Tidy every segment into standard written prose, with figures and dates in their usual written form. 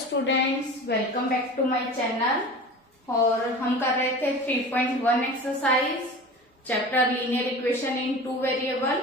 Students, welcome back to my channel. और हम कर रहे थे 3.1 exercise chapter linear equation in two variable.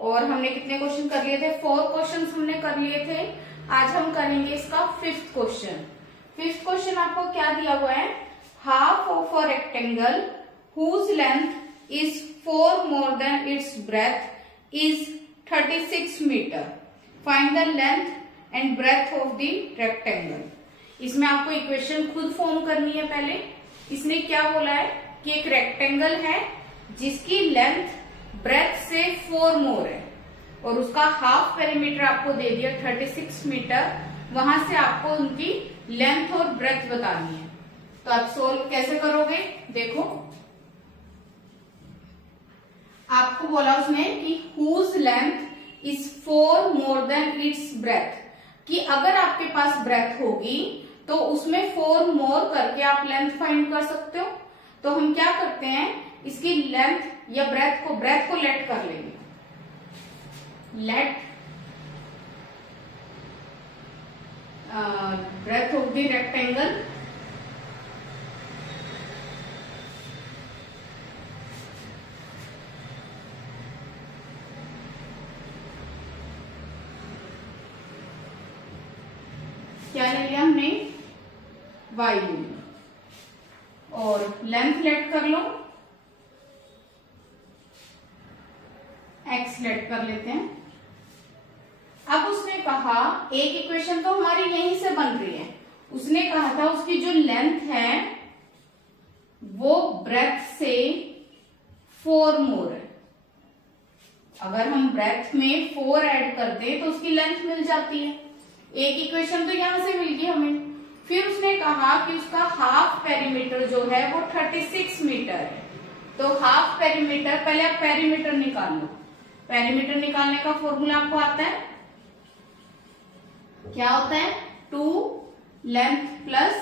और हमने कितने क्वेश्चन कर लिए थे? 4 क्वेश्चन हमने कर लिए थे। आज हम करेंगे इसका 5th क्वेश्चन। 5th क्वेश्चन आपको क्या दिया हुआ है? Half of a rectangle whose length is 4 more than its breadth is 36 metre. Find the length and breadth of the rectangle. इसमें आपको इक्वेशन खुद फॉर्म करनी है। पहले इसने क्या बोला है कि एक रेक्टेंगल है जिसकी लेंथ ब्रेथ से 4 मोर है और उसका हाफ पेरीमीटर आपको दे दिया 36 मीटर। वहां से आपको उनकी लेंथ और ब्रेथ बतानी है। तो आप सोल्व कैसे करोगे? देखो, आपको बोला उसने कि whose length is 4 more than its breadth, कि अगर आपके पास ब्रेथ होगी तो उसमें 4 मोर करके आप लेंथ फाइंड कर सकते हो। तो हम क्या करते हैं, इसकी लेंथ या ब्रेथ को लेट कर लेंगे। Let breadth of the rectangle क्या ले लिया हमने? y ले लिया और लेंथ लेट कर लो, x लेट कर लेते हैं। अब उसने कहा, एक इक्वेशन तो हमारी यहीं से बन रही है। उसने कहा था उसकी जो लेंथ है वो ब्रेथ से 4 मोर है। अगर हम ब्रेथ में 4 ऐड करते हैं तो उसकी लेंथ मिल जाती है। एक इक्वेशन तो यहां से मिल गई हमें। फिर उसने कहा कि उसका हाफ पेरीमीटर जो है वो 36 मीटर है। तो हाफ पेरीमीटर, पहले आप पेरीमीटर निकाल लो। पेरीमीटर निकालने का फॉर्मूला आपको आता है, क्या होता है? 2 लेंथ प्लस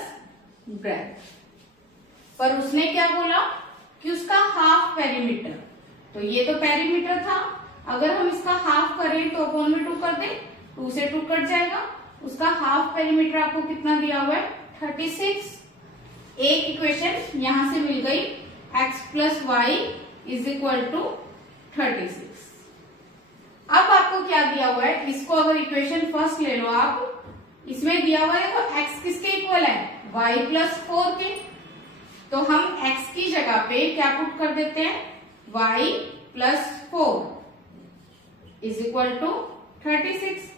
ब्रेथ। पर उसने क्या बोला कि उसका हाफ पेरीमीटर। तो ये तो पेरीमीटर था, अगर हम इसका हाफ करें तो अपॉन में 2 कर दें, 2 से 2 कट जाएगा। उसका हाफ पेरीमीटर आपको कितना दिया हुआ है? 36। एक इक्वेशन यहां से मिल गई, x plus y is equal to 36। अब आपको क्या दिया हुआ है? इसको अगर इक्वेशन फर्स्ट ले लो आप, इसमें दिया हुआ है तो x किसके इक्वल है? y प्लस 4 के। तो हम x की जगह पे क्या पुट कर देते हैं? y plus 4 is equal to 36।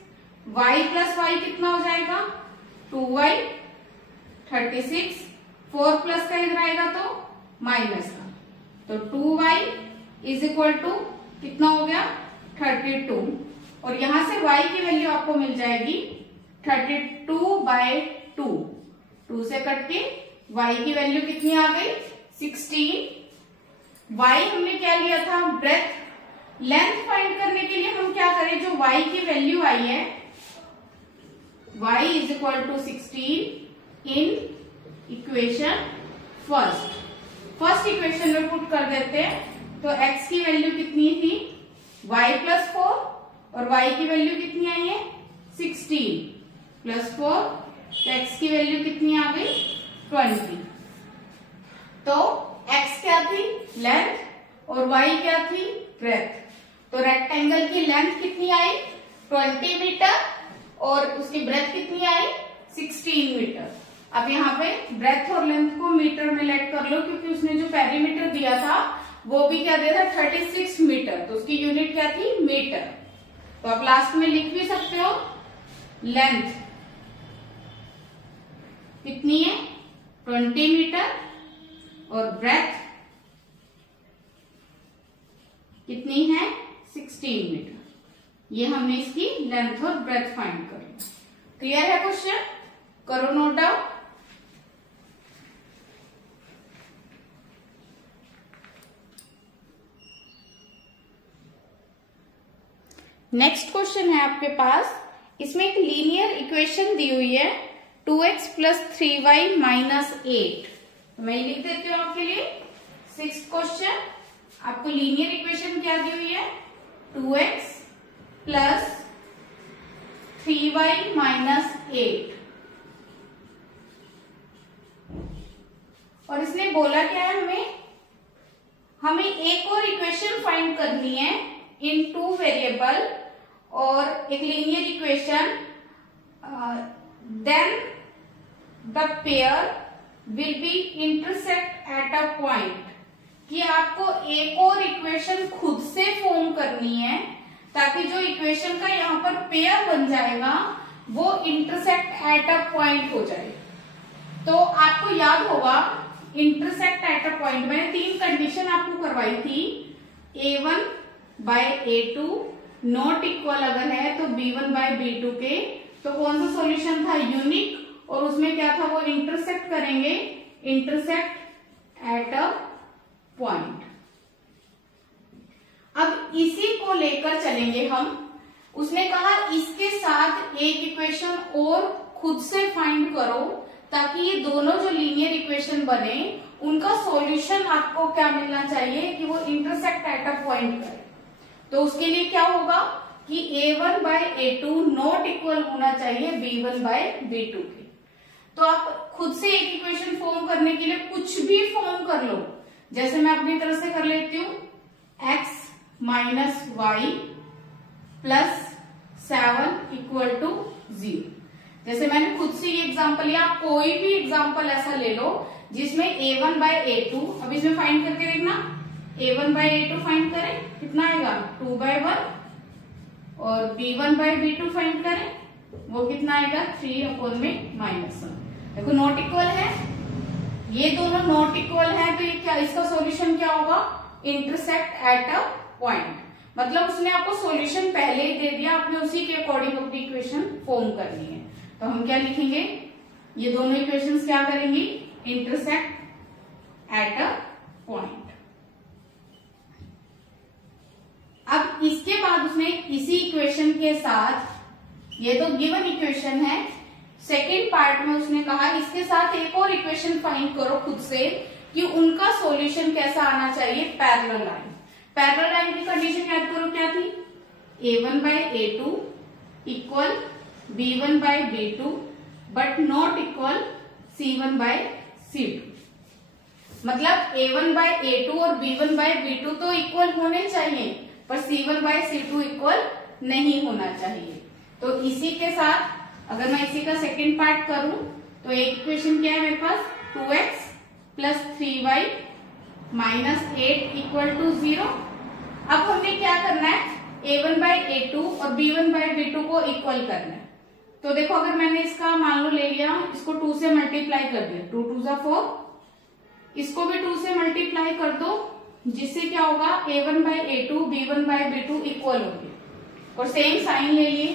y plus y कितना हो जाएगा? 2y। 36 4 प्लस का इधर आएगा तो माइनस का, तो 2y इज इक्वल टू कितना हो गया? 32। और यहां से y की वैल्यू आपको मिल जाएगी 32/2। 2 से कट के y की वैल्यू कितनी आ गई? 16। y हमने क्या लिया था? ब्रेथ। लेंथ फाइंड करने के लिए हम क्या करें? जो y की वैल्यू आई है y is equal to 16 in equation first equation में पुट कर देते हैं। तो x की वैल्यू कितनी थी? y प्लस 4 और y की वैल्यू कितनी आई है? 16 प्लस 4, तो x की वैल्यू कितनी आ गई? 20। तो x क्या थी? लेंथ, और y क्या थी? ब्रेथ। तो रेक्टेंगल की लेंथ कितनी आई? 20 मीटर और उसकी ब्रेथ कितनी आई? 16 मीटर। अब यहाँ पे ब्रेथ और लेंथ को मीटर में लेट कर लो, क्योंकि उसने जो पेरीमीटर दिया था वो भी क्या दिया था? 36 मीटर। तो उसकी यूनिट क्या थी? मीटर। तो आप लास्ट में लिख भी सकते हो, लेंथ कितनी है? 20 मीटर और ब्रेथ कितनी है? 16 मीटर। ये हमने इसकी लेंथ और ब्रेथ फाइंड कर ली। क्लियर है क्वेश्चन? करो नोट डाउन। नेक्स्ट क्वेश्चन है आपके पास। इसमें एक लीनियर इक्वेशन दी हुई है 2x प्लस 3y माइनस 8। मैं लिख देती हूँ आपके लिए। 6th क्वेश्चन, आपको लीनियर इक्वेशन क्या दी हुई है? 2x प्लस 3y माइनस 8 और इसने बोला क्या है, हमें एक और इक्वेशन फाइंड करनी है इन 2 वेरिएबल और एक linear equation, then the pair will be intersect at a point, कि आपको एक और इक्वेशन खुद से फॉर्म करनी है ताकि जो इक्वेशन का यहाँ पर पेयर बन जाएगा वो इंटरसेक्ट एट अ पॉइंट हो जाए। तो आपको याद होगा इंटरसेक्ट एट अ पॉइंट, मैंने 3 कंडीशन आपको करवाई थी, A1 by A2 not equal अगर है तो B1 बाय B2 के, तो कौन सा सॉल्यूशन था, यूनिक, और उसमें क्या था, वो इंटरसेक्ट करेंगे, इंटरसेक्ट एट अ पॉइंट। अब इसी को लेकर चलेंगे हम। उसने कहा इसके साथ एक इक्वेशन और खुद से फाइंड करो ताकि ये दोनों जो लीनियर इक्वेशन बने उनका सॉल्यूशन आपको क्या मिलना चाहिए कि वो इंटरसेक्ट एट अ पॉइंट करे। तो उसके लिए क्या होगा कि A1 by A2 not equal होना चाहिए B1 बाय B2 के। तो आप खुद से एक इक्वेशन फॉर्म करने के लिए कुछ भी फॉर्म कर लो, जैसे मैं अपनी तरफ से कर लेती हूँ, x minus y plus 7 equal to 0। जैसे मैंने खुद से ये एग्जांपल लिया, आप कोई भी एग्जांपल ऐसा ले लो जिसमें A1 बाय A2, अब इसमें फाइंड करके देखना, A1 बाय A2 फाइंड करें, कितना आएगा 2 बाय 1, और B1 बाय B2 फाइंड करें, वो कितना आएगा 3 में -1। देखो नॉट इक्वल है, ये दोनों नॉट इक्वल है, तो ये क्या, इसका सॉल्यूशन क्या होगा, इंटरसेक्ट एट अ पॉइंट। मतलब उसने आपको सॉल्यूशन पहले ही दे दिया, आपने उसी के अकॉर्डिंग अपनी इक्वेशन फॉर्म करनी है। तो हम क्या लिखेंगे, ये दोनों इक्वेशंस क्या करेंगी, इंटरसेक्ट एट अ पॉइंट। अब इसके बाद उसने इसी इक्वेशन के साथ, ये तो गिवन इक्वेशन है, सेकेंड पार्ट में उसने कहा इसके साथ एक और इक्वेशन फाइंड करो खुद से कि उनका सॉल्यूशन कैसा आना चाहिए, पैरेलल लाइन। पैरेलल लाइन की कंडीशन याद करो क्या थी, A1 by A2 equal B1 by B2 but not equal C1 by C2। मतलब A1 बाय A2 और B1 बाय B2 तो इक्वल होने चाहिए, पर C1 बाय C2 इक्वल नहीं होना चाहिए। तो इसी के साथ अगर मैं इसी का सेकेंड पार्ट करूं तो एक इक्वेशन क्या है मेरे पास, 2x plus 3y minus 8 equal to 0। अब हमने क्या करना है, A1 बाय A2 और B1 बाय B2 को इक्वल करना है। तो देखो अगर मैंने इसका मान लो ले लिया, इसको 2 से मल्टीप्लाई कर दिया, 2 2 जा 4, इसको भी 2 से मल्टीप्लाई कर दो, जिससे क्या होगा A1 by A2 B1 by B2 equal होगी, और सेम साइन ले लिए।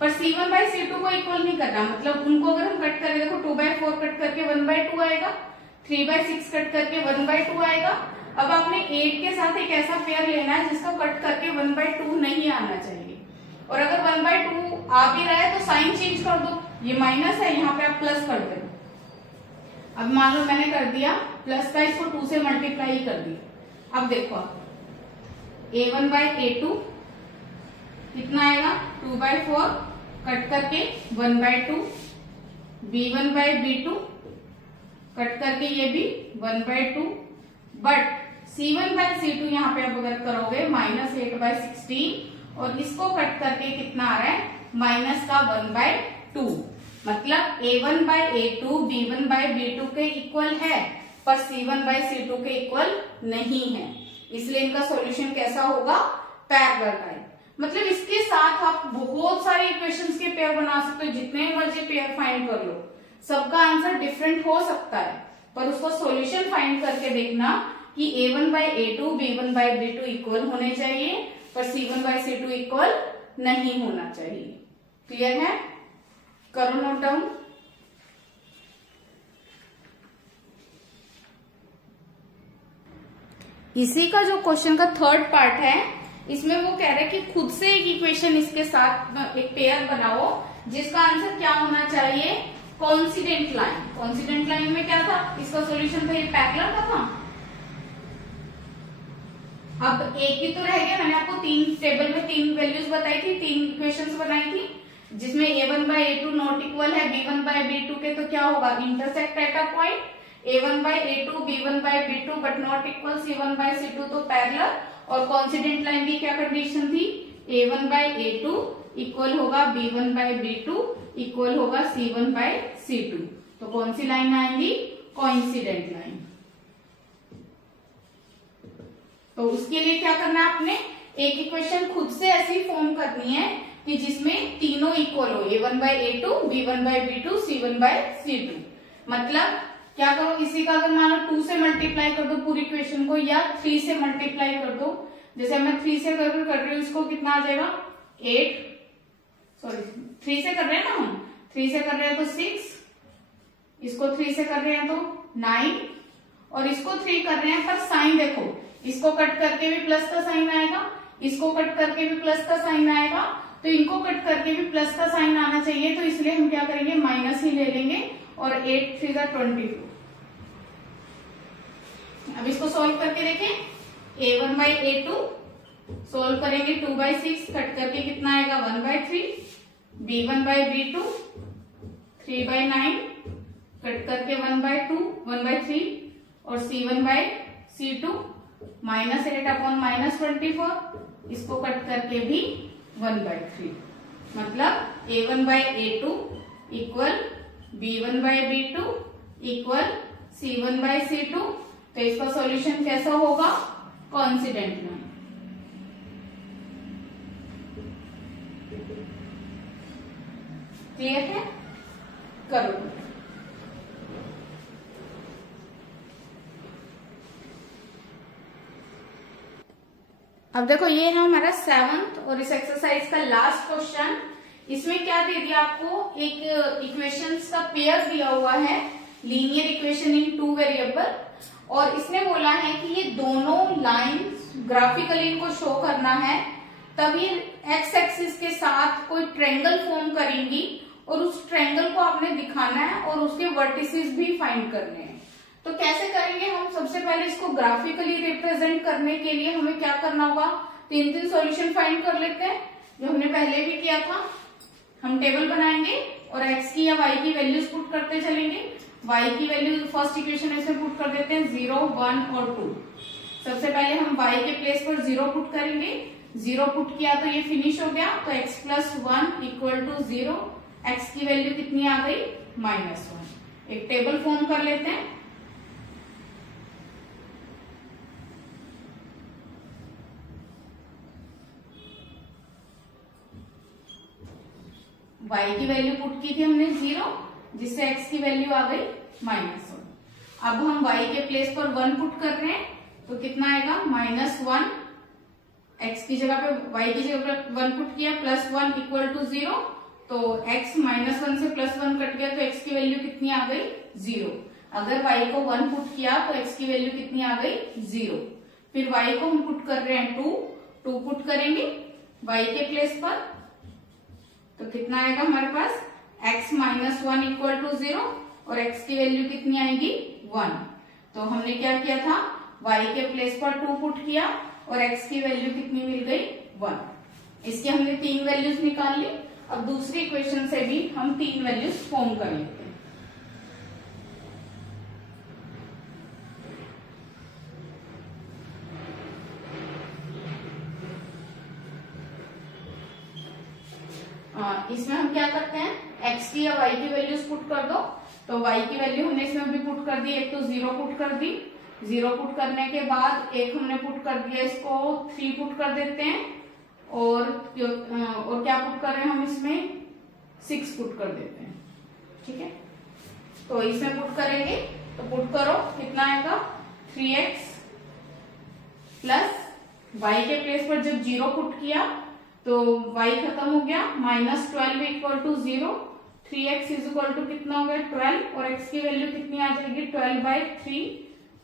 पर C1 बाय C2 को इक्वल नहीं करना, मतलब उनको अगर हम कट करें, देखो 2 बाय 4 कट करके 1 बाय 2 आएगा, 3 बाय 6 कट करके 1 बाय 2 आएगा। अब आपने 8 के साथ एक ऐसा पेयर लेना है जिसका कट करके 1 बाय 2 नहीं आना चाहिए, और अगर 1 बाय 2 आ भी रहा है तो साइन चेंज कर दो, ये माइनस है यहाँ पे आप प्लस कर दो। अब मान लो मैंने कर दिया प्लस का, इसको 2 से मल्टीप्लाई कर दिया। अब देखो A1 बाय A2 कितना आएगा, 2 बाय 4 कट करके 1 bye 2, B1 by B2 cut करके ये भी 1 bye 2, but C1 by C2 यहाँ पे आप अगर करोगे -8 बाय 16, और इसको कट करके कितना आ रहा है, माइनस का 1 बाय 2। मतलब A1 by A2 B1 by B2 के इक्वल है, पर C1 बाय C2 के इक्वल नहीं है, इसलिए इनका सॉल्यूशन कैसा होगा, पैरेलल लाइन। मतलब इसके साथ आप बहुत सारे इक्वेशंस के पेयर बना सकते हो, जितने मर्जी पेयर फाइंड कर लो, सबका आंसर डिफरेंट हो सकता है, पर उसका सॉल्यूशन फाइंड करके देखना कि A1 by A2 B1 by B2 equal होने चाहिए, पर C1 बाय C2 इक्वल नहीं होना चाहिए। क्लियर है, करो नोट डाउन। इसी का जो क्वेश्चन का थर्ड पार्ट है, इसमें वो कह रहे हैं कि खुद से एक इक्वेशन इसके साथ एक पेयर बनाओ जिसका आंसर क्या होना चाहिए, कोइंसिडेंट लाइन। कोइंसिडेंट लाइन में क्या था, इसका सॉल्यूशन था ये पैरेलल का था। अब एक ही तो रह गया, मैंने आपको 3 टेबल में 3 वैल्यूज बताई थी, 3 इक्वेशंस बनाई थी, जिसमें A1 by A2 not equal है B1 बाय B2 के, तो क्या होगा, intersect at a point. a1/a2 b1/b2 but not equal c1/c2, तो पैरेलल। और कॉन्सिडेंट लाइन की क्या कंडीशन थी, a1/a2 इक्वल होगा b1/b2 इक्वल होगा c1/c2। तो कौन सी लाइन आएंगी, कोइंसिडेंट लाइन। तो उसके लिए क्या करना है, आपने एक इक्वेशन खुद से ऐसी फॉर्म करनी है कि जिसमें तीनों इक्वल हो, a1/a2 b1/b2 c1/c2। मतलब क्या करो, इसी का अगर मान लो 2 से मल्टीप्लाई कर दो पूरी इक्वेशन को, या 3 से मल्टीप्लाई कर दो। जैसे मैं 3 से कर रही हूँ, इसको कितना आ जाएगा 8, सॉरी 3 से कर रहे हैं ना हम, 3 से कर रहे हैं तो 6, इसको 3 से कर रहे हैं तो 9, और इसको 3 कर रहे हैं। पर साइन देखो, इसको कट करके भी प्लस का साइन आएगा, इसको कट करके भी प्लस का साइन आएगा, तो इनको कट करके भी प्लस का साइन आना चाहिए। तो इसलिए हम क्या करेंगे, माइनस ही ले लेंगे, और 8 3 24। अब इसको सॉल्व करके देखें, a1/a2 सॉल्व करेंगे 2/6, कट करके कितना आएगा 1/3, b1/b2 3/9, कट करके 1/3, और c1/c2 -8/-24, इसको कट करके भी 1/3। मतलब a1/a2 equal b1/b2 equal c1/c2। तो इसका सॉल्यूशन कैसा होगा, कॉन्सिडेंट लाइन। क्लियर है, करो। अब देखो, ये है हमारा 7th और इस एक्सरसाइज का लास्ट क्वेश्चन। इसमें क्या दे दिया आपको, एक इक्वेशंस का पेयर दिया हुआ है, लीनियर इक्वेशन इन 2 वेरिएबल, और इसने बोला है कि ये दोनों लाइंस ग्राफिकली इनको शो करना है, तब ये एक्स एक्सिस के साथ कोई ट्रायंगल फॉर्म करेंगी, और उस ट्रायंगल को आपने दिखाना है और उसके वर्टिसेस भी फाइंड करने हैं। तो कैसे करेंगे हम, सबसे पहले इसको ग्राफिकली रिप्रेजेंट करने के लिए हमें क्या करना होगा, 3 सॉल्यूशन फाइंड कर लेते हैं, जो हमने पहले भी किया था। हम टेबल बनाएंगे और x की या y की वैल्यूज पुट करते चलेंगे। y की वैल्यू फर्स्ट इक्वेशन इसमें पुट कर देते हैं 0, 1 और 2। सबसे पहले हम y के प्लेस पर 0 पुट करेंगे, 0 पुट किया तो ये फिनिश हो गया, तो x + 1 = 0। x की वैल्यू कितनी आ गई, -1। एक टेबल फॉर्म कर लेते हैं। y की वैल्यू पुट की थी हमने 0, जिससे x की वैल्यू आ गई -1। अब हम y के प्लेस पर 1 पुट कर रहे हैं, तो कितना आएगा -1। x की जगह पे y की जगह पे 1 पुट किया, +1 = 0, तो x -1 से +1 कट गया, तो x की वैल्यू कितनी आ गई, 0। अगर y को 1 पुट किया तो x की वैल्यू कितनी आ गई, 0। फिर y को हम पुट कर रहे हैं 2 पुट करेंगे y के प्लेस पर, तो कितना आएगा हमारे पास, x -1 = 0, और x की वैल्यू कितनी आएगी, 1। तो हमने क्या किया था, y के प्लेस पर 2 पुट किया, और x की वैल्यू कितनी मिल गई, 1। इसकी हमने 3 वैल्यूज निकाल ली। अब दूसरी इक्वेशन से भी हम 3 वैल्यूज फॉर्म कर लेते हैं। इसमें हम क्या करते हैं, x की या y की वैल्यूज पुट कर दो। तो y की वैल्यू हमने इसमें भी पुट कर दी, एक तो 0 पुट कर दी। 0 पुट करने के बाद एक हमने पुट कर दिया, इसको 3 पुट कर देते हैं, और क्या पुट कर रहे हैं हम इसमें, 6 पुट कर देते हैं। ठीक है, तो इसमें पुट करेंगे, तो पुट करो, कितना आएगा, 3x प्लस y के प्लेस पर जब 0 पुट किया तो y खत्म हो गया, -12 = 0। 3x = कितना हो गया, 12, और x की वैल्यू कितनी आ जाएगी, 12/3।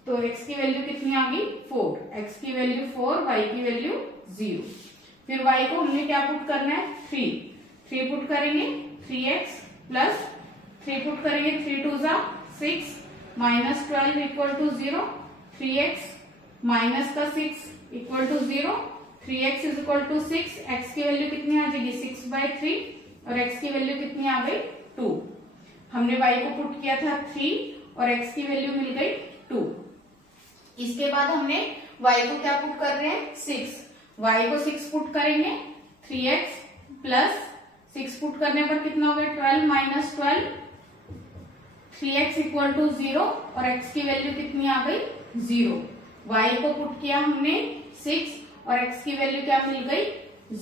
तो x की वैल्यू कितनी आ गई, 4। x की वैल्यू 4, y की वैल्यू 0। फिर y को हमने क्या पुट करना है, 3 पुट करेंगे, 3x प्लस 3 पुट करेंगे, 3 2 6, -12 = 0। 3x माइनस का 6 = 0। 3x = 6, x की वैल्यू कितनी आ जाएगी, 6/3, और x की वैल्यू कितनी आ गई, 2। हमने y को पुट किया था 3, और x की वैल्यू मिल गई 2। इसके बाद हमने y को क्या पुट कर रहे हैं 6, y को 6 पुट करेंगे 3x प्लस 6 पुट करने पर कितना हो गया 12 माइनस 12, 3x इक्वल टू 0 और x की वैल्यू कितनी आ गई 0। y को पुट किया हमने 6 और x की वैल्यू क्या मिल गई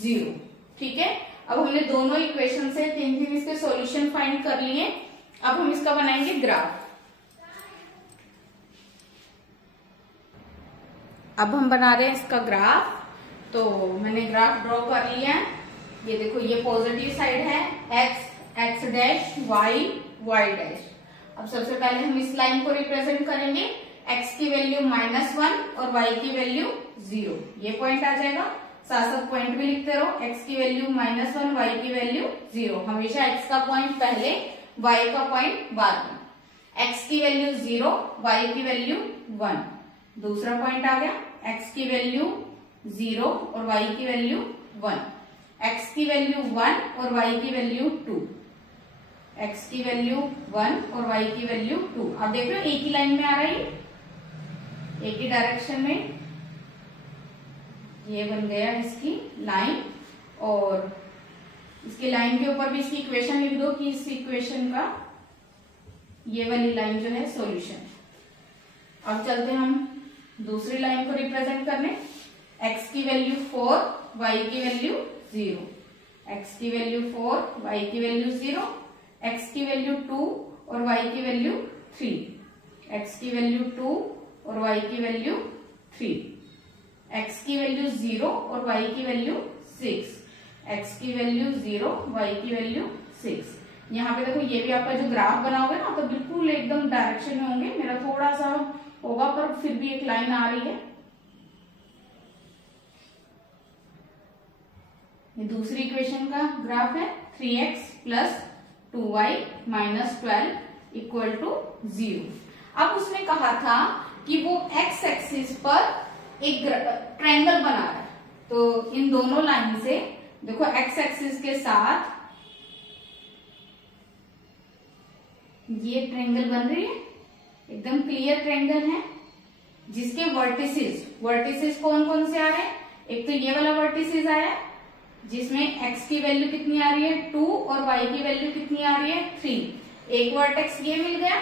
0। ठीक है, अब हमने दोनों इक्वेशन से 3 इसके सॉल्यूशन फाइंड कर लिए। अब हम इसका बनाएंगे ग्राफ। अब हम बना रहे हैं इसका ग्राफ। तो मैंने ग्राफ ड्रॉ कर लिया है। ये देखो, ये पॉजिटिव साइड है x, x dash, y, y dash. अब सबसे पहले हम इस लाइन को रिप्रेजेंट करेंगे, x की वैल्यू -1 और y की वैल्यू 0। ये पॉइंट आ जाएगा, साथ साथ पॉइंट भी लिखते रहो, x की वैल्यू -1, y की वैल्यू 0। हमेशा x का पॉइंट पहले, y का पॉइंट बाद में। x की वैल्यू 0, y की वैल्यू 1। दूसरा पॉइंट आ गया, x की वैल्यू 0 और y की वैल्यू 1, x की वैल्यू 1 और y की वैल्यू 2, x की वैल्यू 1 और y की वैल्यू 2। अब देख रहे हो एक ही लाइन में आ रही है, एक ही डायरेक्शन में। ये बन गया इसकी लाइन, और इसकी लाइन के ऊपर भी इसकी इक्वेशन लिख दो कि इस इक्वेशन का ये वाली लाइन जो है सॉल्यूशन। अब चलते हम दूसरी लाइन को रिप्रेजेंट करने, x की वैल्यू 4, y की वैल्यू 0, x की वैल्यू 4, y की वैल्यू 0, x की वैल्यू 2 और y की वैल्यू 3, x की वैल्यू 2 और y की वैल्यू 3, x की वैल्यू 0 और y की वैल्यू 6, x की वैल्यू 0, y की वैल्यू 6। यहाँ पे देखो, ये भी आपका जो ग्राफ बना होगा ना, तो बिल्कुल एकदम डायरेक्शन में होंगे। मेरा थोड़ा सा होगा पर फिर भी एक लाइन आ रही है। ये दूसरी इक्वेशन का ग्राफ है, 3x plus 2y minus 12 equal to 0। अब उसने कहा था कि वो x एक्सिस पर एक ट्रायंगल बना रहा है। तो इन दोनों लाइन से देखो, x एक्सिस के साथ ये ट्रायंगल बन रही है, एकदम क्लियर ट्रायंगल है, जिसके वर्टिसेस कौन कौन से आ रहे हैं। एक तो ये वाला वर्टिसेस आया जिसमें x की वैल्यू कितनी आ रही है 2 और y की वैल्यू कितनी आ रही है 3। एक वर्टेक्स ये मिल गया,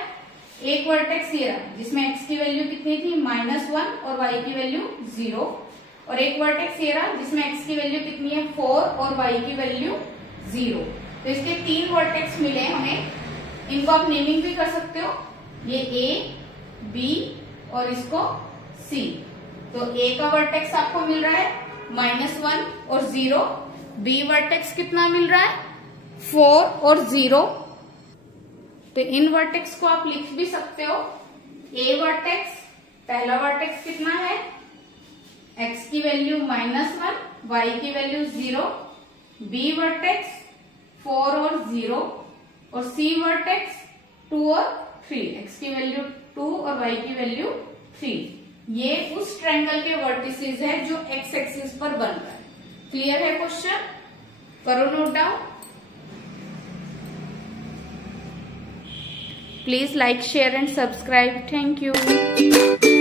एक वर्टेक्स ये रहा जिसमें x की वैल्यू कितनी थी -1 और y की वैल्यू 0, और एक वर्टेक्स ये रहा जिसमें x की वैल्यू कितनी है 4 और y की वैल्यू 0। तो इसके 3 वर्टेक्स मिले हमें। इनको आप नेमिंग भी कर सकते हो, ये a, b और इसको c। तो a का वर्टेक्स आपको मिल रहा है -1 और 0, b वर्टेक्स कितना मिल रहा है 4 और 0। तो इन वर्टेक्स को आप लिख भी सकते हो। a वर्टेक्स, पहला वर्टेक्स कितना है x की वैल्यू -1, y की वैल्यू 0, b वर्टेक्स 4 और 0, और c वर्टेक्स 2 और 3, x की वैल्यू 2 और y की वैल्यू 3। ये उस ट्रायंगल के वर्टिसेस है जो x एक्सिस पर बन रहा है। क्लियर है क्वेश्चन? करो note down. Please like, share and subscribe. Thank you.